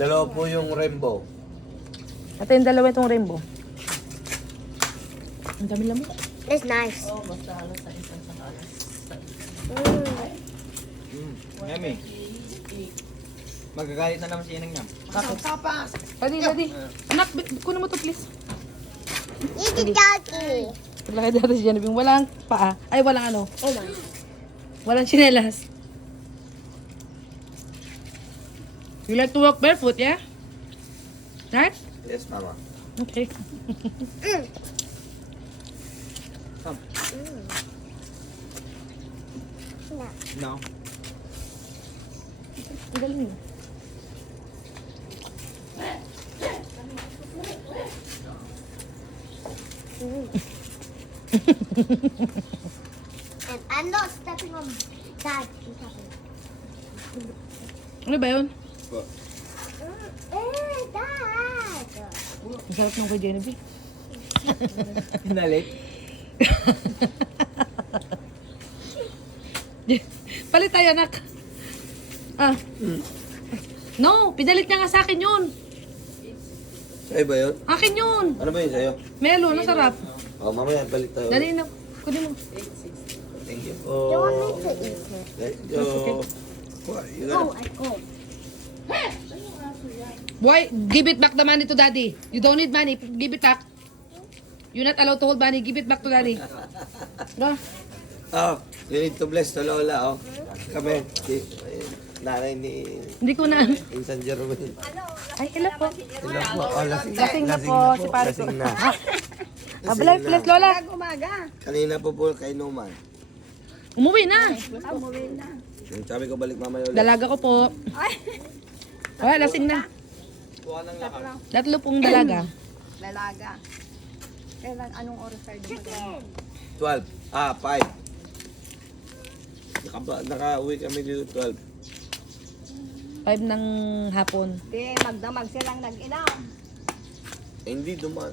Dalawa po yung rainbow. Ito yung dalawa itong rainbow. Ang dami lamok. It's nice. Oo, basta halos sa isang sa halos. Yummy. Magagalit na naman si Inang niya. Tapas! Daddy. Anak, kunin mo to please. Eat the doggy. Paglaki dati si Genevieve, walang paa. Ay, walang ano. Oh my. Walang chinelas. You like to walk barefoot, yeah? Right? Yes, mama. Okay. No. Ang galing mo. And I'm not stepping on Dad. Ano ba yun? Dad. Ang sarap nung kay Genevieve. Hinalit. Palit tayo, anak. Ah. No, pinalit niya nga sa akin yun. Sa'yo ba yun? Akin yun. Ano ba yun sa'yo? Melo, ang sarap. Oh, mamaya balik tayo. Dali na. Kunin mo. Thank you You want me po. to eat it? Let's go. What? You Oh, gotta... I go. Boy, give it back the money to daddy. You don't need money. Give it back. You're not allowed to hold money. Give it back to daddy. No? Oh, you need to bless the Lola, oh. Kami, si nanay ni Hindi ko na. Insan Jerwin. Ay, ilan po. Ilan po? Oh, lasing na. Lasing na po, si pare ko. Lasing na. Ah, bless, bless, Lola. Kanina po kay Numan. Umuwi na. Yung sabi ko balik mamaya ulit. Dalaga ko po. Ay, lasing na. Kuha ng lakad. Tatlo pong dalaga. Lalaga. Kailan, anong oras tayo dumating? 12. Ah, 5. Naka-uwi kami dito 12. 5 ng hapon. Di, magdamag silang nag-inom. Eh, hindi duman.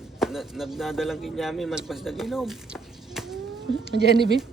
Nagdadalang kinyami, malpas nag-inom. Genevieve.